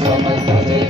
só mais valeu.